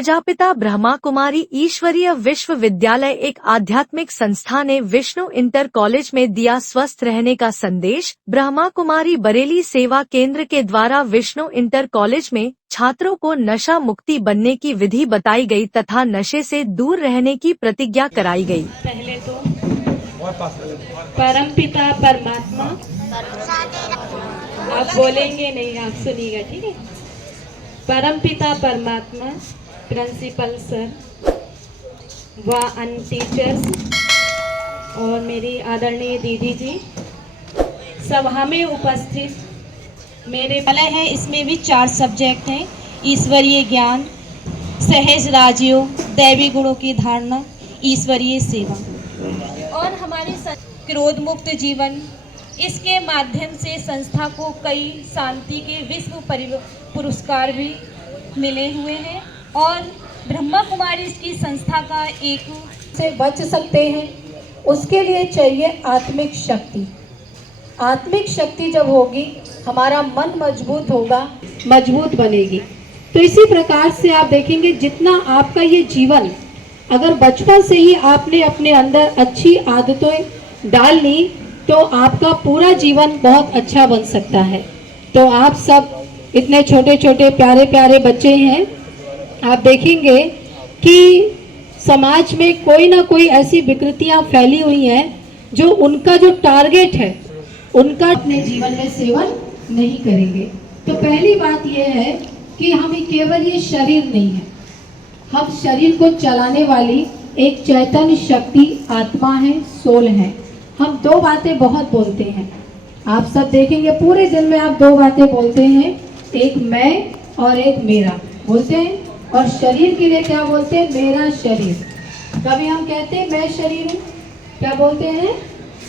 प्रजापिता ब्रह्मा कुमारी ईश्वरीय विश्वविद्यालय एक आध्यात्मिक संस्था ने विष्णु इंटर कॉलेज में दिया स्वस्थ रहने का संदेश। ब्रह्मा कुमारी बरेली सेवा केंद्र के द्वारा विष्णु इंटर कॉलेज में छात्रों को नशा मुक्ति बनने की विधि बताई गई तथा नशे से दूर रहने की प्रतिज्ञा कराई गई। पहले तो परमपिता परमात्मा, आप बोलेंगे नहीं, आप सुनिएगा, ठीक है। परमपिता परमात्मा, प्रिंसिपल सर व अन्य टीचर्स और मेरी आदरणीय दीदी जी, सभा में उपस्थित मेरे वाला है। इसमें भी 4 सब्जेक्ट हैं: ईश्वरीय ज्ञान, सहज राजयोग, दैवी गुणों की धारणा, ईश्वरीय सेवा और हमारे क्रोध मुक्त जीवन। इसके माध्यम से संस्था को कई शांति के विश्व पुरस्कार भी मिले हुए हैं और ब्रह्मा कुमारी इसकी संस्था का एक से बच सकते हैं। उसके लिए चाहिए आत्मिक शक्ति। आत्मिक शक्ति जब होगी, हमारा मन मजबूत होगा, मजबूत बनेगी। तो इसी प्रकार से आप देखेंगे, जितना आपका ये जीवन, अगर बचपन से ही आपने अपने अंदर अच्छी आदतें डाल ली तो आपका पूरा जीवन बहुत अच्छा बन सकता है। तो आप सब इतने छोटे छोटे प्यारे प्यारे बच्चे हैं, आप देखेंगे कि समाज में कोई ना कोई ऐसी विकृतियां फैली हुई हैं जो उनका जो टारगेट है, उनका अपने जीवन में सेवन नहीं करेंगे। तो पहली बात यह है कि हमें केवल ये शरीर नहीं है, हम शरीर को चलाने वाली एक चैतन्य शक्ति आत्मा है, सोल है। हम 2 बातें बहुत बोलते हैं, आप सब देखेंगे पूरे दिन में आप 2 बातें बोलते हैं, एक मैं और एक मेरा बोलते हैं। और शरीर के लिए क्या बोलते हैं? मेरा शरीर। कभी हम कहते हैं मैं शरीर हूँ, क्या बोलते हैं?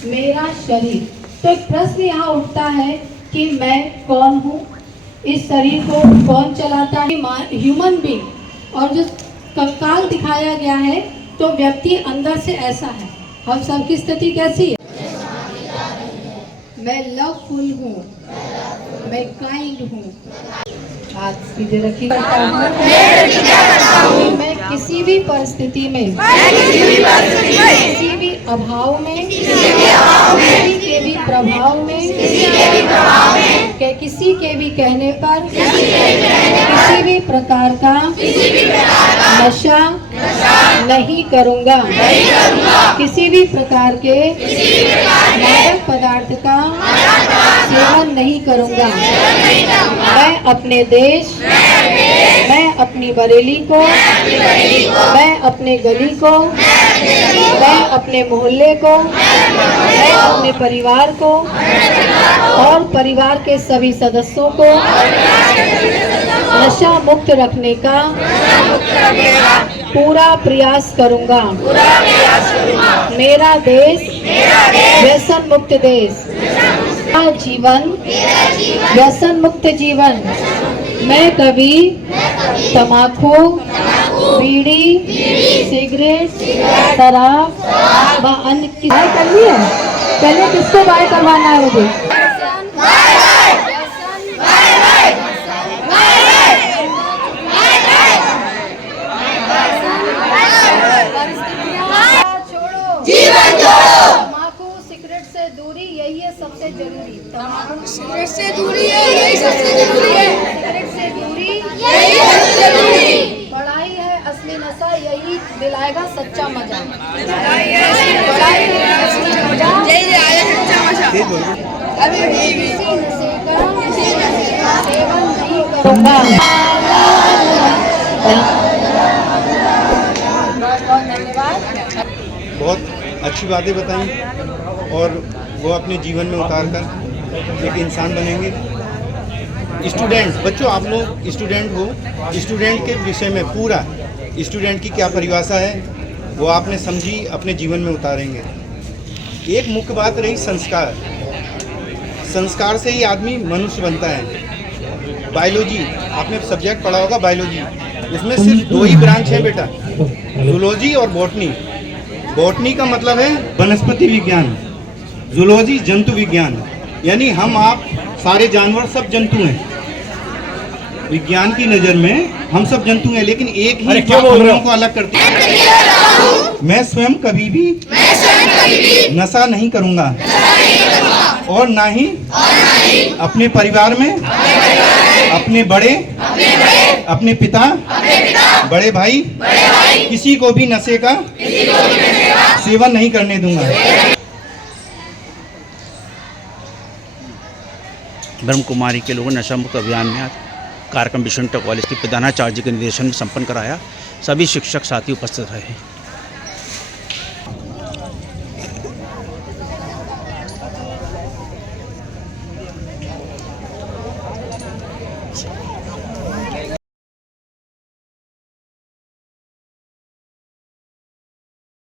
मेरा शरीर। तो एक प्रश्न यहाँ उठता है कि मैं कौन हूँ, इस शरीर को कौन चलाता है? Human being. और जो कंकाल दिखाया गया है तो व्यक्ति अंदर से ऐसा है। हम सबकी स्थिति कैसी है? मैं लवफुल हूँ, मैं काइंड हूँ। हाथ सीधे रखिए। मैं किसी भी परिस्थिति में, किसी भी अभाव में, किसी के भी प्रभाव में, किसी के भी कहने पर किसी भी प्रकार का नशा नहीं करूँगा। किसी भी प्रकार के मादक पदार्थ का सेवन नहीं करूँगा। मैं अपने देश, मैं अपनी बरेली को, मैं अपने गली को, मैं अपने मोहल्ले को, मैं अपने परिवार को और परिवार के सभी सदस्यों को नशा मुक्त रखने का पूरा प्रयास करूंगा। मेरा देश व्यसन मुक्त देश, मेरा जीवन व्यसन मुक्त जीवन। मैं कभी तम्बाकू, बीड़ी, सिगरेट, शराब व अन्य की बाय करनी है। पहले किसको बाय करवाना है? मुझे जीवन जोड़ो। तम्बाकू सिगरेट से दूरी, यही है सबसे जरूरी। तम्बाकू सिगरेट से दूरी है, यही सबसे जरूरी है। सिगरेट से दूरी, यही सबसे जरूरी। पढ़ाई है असली नशा, यही दिलाएगा सच्चा मजा। पढ़ाई है असली मजा, यही आया सच्चा मजा। अभी किसी नशे का सेवन नहीं करूँगा। बहुत धन्यवाद। बहुत अच्छी बातें बताई और वो अपने जीवन में उतार कर एक इंसान बनेंगे। स्टूडेंट्स, बच्चों आप लोग स्टूडेंट हो, स्टूडेंट के विषय में पूरा स्टूडेंट की क्या परिभाषा है वो आपने समझी, अपने जीवन में उतारेंगे। एक मुख्य बात रही संस्कार। संस्कार से ही आदमी मनुष्य बनता है। बायोलॉजी, आपने सब्जेक्ट पढ़ा होगा बायोलॉजी, उसमें सिर्फ 2 ही ब्रांच है बेटा, जूलॉजी और बॉटनी। बॉटनी का मतलब है वनस्पति विज्ञान, जूलॉजी जंतु विज्ञान, यानी हम आप सारे जानवर सब जंतु हैं। विज्ञान की नजर में हम सब जंतु हैं, लेकिन एक ही अरे क्यों बात बोल हम रहे हो? लोगों को अलग करती है। मैं स्वयं कभी भी नशा नहीं करूंगा और ना ही अपने परिवार में अपने बड़े अपने पिता बड़े भाई किसी को भी नशे का सेवन नहीं करने दूंगा। ब्रह्म कुमारी के लोगों ने नशा मुक्त अभियान में आज कार्यक्रम विश्व इंटर कॉलेज के प्रधानाचार्य के निर्देशन में संपन्न कराया। सभी शिक्षक साथी उपस्थित रहे।